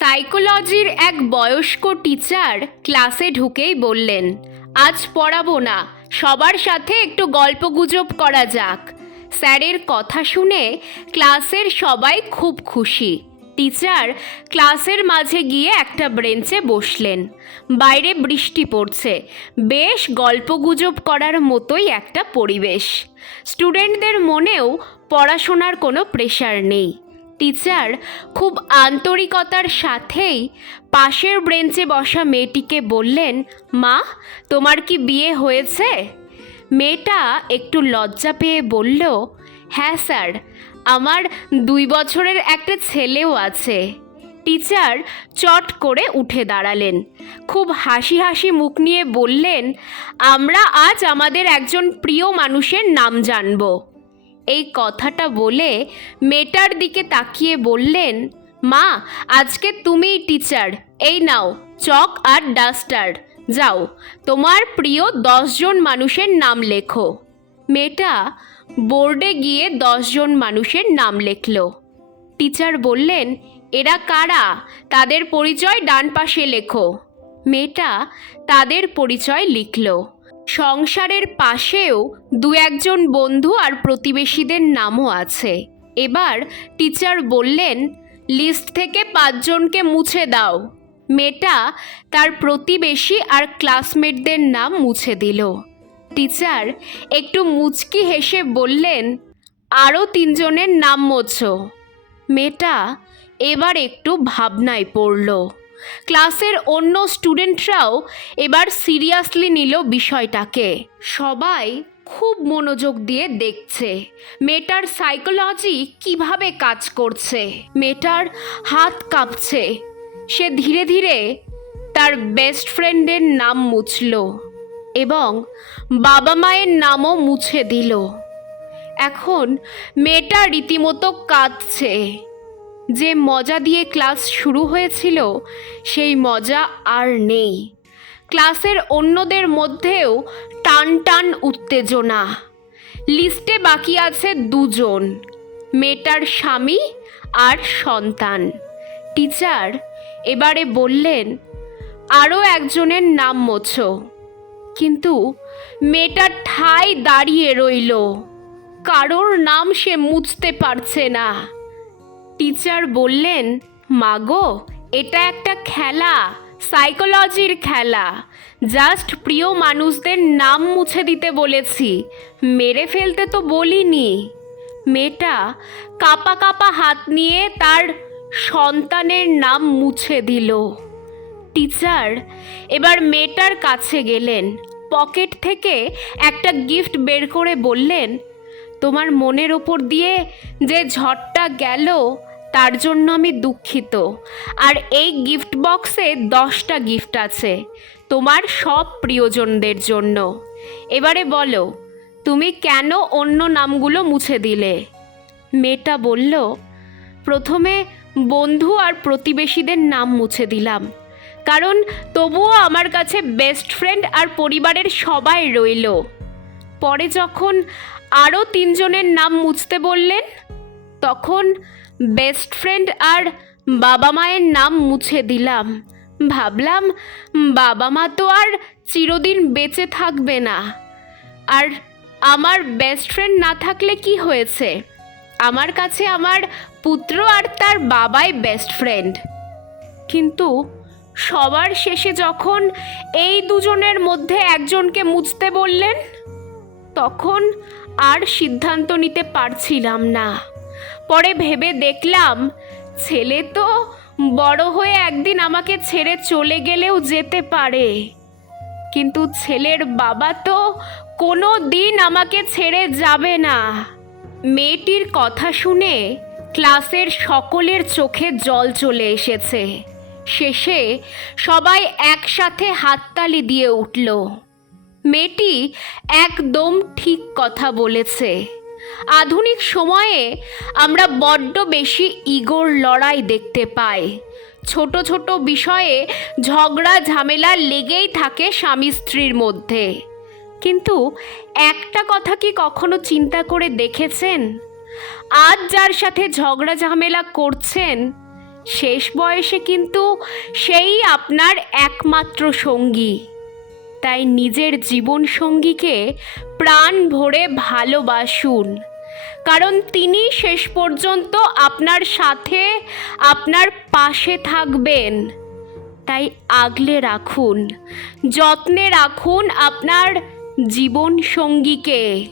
সাইকোলজির এক বয়স্ক টিচার ক্লাসে ঢুকেই বললেন, আজ পড়াবো না, সবার সাথে একটু গল্প গুজব করা যাক। স্যারের কথা শুনে ক্লাসের সবাই খুব খুশি। টিচার ক্লাসের মাঝে গিয়ে একটা ব্রেঞ্চে বসলেন। বাইরে বৃষ্টি পড়ছে, বেশ গল্পগুজব করার মতোই একটা পরিবেশ। স্টুডেন্টদের মনেও পড়াশোনার কোনো প্রেশার নেই। টিচার খুব আন্তরিকতার সাথেই পাশের ব্রেঞ্চে বসা মেয়েটিকে বললেন, মা, তোমার কি বিয়ে হয়েছে? মেয়েটা একটু লজ্জা পেয়ে বলল হ্যাঁ স্যার, আমার দুই বছরের একটা ছেলেও আছে। টিচার চট করে উঠে দাঁড়ালেন, খুব হাসি হাসি মুখ নিয়ে বললেন, আমরা আজ আমাদের একজন প্রিয় মানুষের নাম জানব। এই কথাটা বলে মেয়েটার দিকে তাকিয়ে বললেন, মা, আজকে তুমিই টিচার এই নাও, চক আর ডাস্টার যাও, তোমার প্রিয় দশজন মানুষের নাম লেখো। মেয়েটা বোর্ডে গিয়ে দশজন মানুষের নাম লেখল। টিচার বললেন, এরা কারা? তাদের পরিচয় ডান পাশে লেখো। মেয়েটা তাদের পরিচয় লিখল। সংসারের পাশেও দু একজন বন্ধু আর প্রতিবেশীদের নামও আছে। এবার টিচার বললেন, লিস্ট থেকে পাঁচজনকে মুছে দাও। মেয়েটা তার প্রতিবেশী আর ক্লাসমেটদের নাম মুছে দিল। টিচার একটু মুচকি হেসে বললেন, আরও তিনজনের নাম মোছো। মেয়েটা এবার একটু ভাবনায় পড়ল। ক্লাসের অন্য স্টুডেন্টরাও এবার সিরিয়াসলি নিল বিষয়টাকে। সবাই খুব মনোযোগ দিয়ে দেখছে, মেয়েটার সাইকোলজি কীভাবে কাজ করছে, মেয়েটার হাত কাঁপছে। সে ধীরে ধীরে তার বেস্ট ফ্রেন্ডের নাম মুছল এবং বাবা মায়ের নামও মুছে দিল। এখন মেয়েটা রীতিমতো কাঁদছে। যে মজা দিয়ে ক্লাস শুরু হয়েছিল, সেই মজা আর নেই। ক্লাসের অন্যদের মধ্যেও টান টান উত্তেজনা। লিস্টে বাকি আছে দুজন, মেয়েটার স্বামী আর সন্তান। টিচার এবারে বললেন আরও একজনের নাম মোছো। কিন্তু মেয়েটার ঠাই দাঁড়িয়ে রইল। কারোর নাম সে মুছতে পারছে না। টিচার বললেন, মাগো, এটা একটা খেলা, সাইকোলজির খেলা। জাস্ট প্রিয় মানুষদের নাম মুছে দিতে বলেছি, মেরে ফেলতে তো বলিনি। মেয়েটা কাপা কাপা হাত নিয়ে তার সন্তানের নাম মুছে দিল। টিচার এবার মেয়েটার কাছে গেলেন, পকেট থেকে একটা গিফট বের করে বললেন, তোমার মনের ওপর দিয়ে যে ঝড়টা গেল তার জন্য আমি দুঃখিত। আর এই গিফট বক্সে দশটা গিফট আছে, তোমার সব প্রিয়জনদের জন্য। এবারে বলো, তুমি কেন অন্য নামগুলো মুছে দিলে? মেয়েটা বলল, প্রথমে বন্ধু আর প্রতিবেশীদের নাম মুছে দিলাম, কারণ তবুও আমার কাছে বেস্ট ফ্রেন্ড আর পরিবারের সবাই রইল। পরে যখন আরও তিনজনের নাম মুছতে বললেন, তখন বেস্ট ফ্রেন্ড আর বাবা মায়ের নাম মুছে দিলাম। ভাবলাম, বাবা মা তো আর চিরদিন বেঁচে থাকবে না। আর আমার বেস্ট ফ্রেন্ড না থাকলে কি হয়েছে? আমার কাছে আমার পুত্র আর তার বাবাই বেস্ট ফ্রেন্ড। কিন্তু সবার শেষে যখন এই দুজনের মধ্যে একজনকে মুছতে বললেন, তখন আর সিদ্ধান্ত নিতে পারছিলাম না। পরে ভেবে দেখলাম, ছেলে তো বড় হয়ে একদিন আমাকে ছেড়ে চলে গেলেও যেতে পারে। কিন্তু ছেলের বাবা তো কোনো দিন আমাকে ছেড়ে যাবে না। মেয়েটির কথা শুনে ক্লাসের সকলের চোখে জল চলে এসেছে। শেষে সবাই একসাথে হাততালি দিয়ে উঠল। মেয়েটি একদম ঠিক কথা বলেছে। আধুনিক সময়ে আমরা বড্ড বেশি ইগোর লড়াই দেখতে পাই। ছোট ছোট বিষয়ে ঝগড়া ঝামেলা লেগেই থাকে স্বামী স্ত্রীর মধ্যে। কিন্তু একটা কথা কি কখনো চিন্তা করে দেখেছেন? আজ যার সাথে ঝগড়া ঝামেলা করছেন, শেষ বয়সে কিন্তু সেই আপনার একমাত্র সঙ্গী। তাই নিজের জীবন সঙ্গীকে প্রাণ ভরে ভালোবাসুন। কারণ তিনি শেষ পর্যন্ত আপনার সাথে, আপনার পাশে থাকবেন। তাই আগলে রাখুন, যত্নে রাখুন আপনার জীবন সঙ্গীকে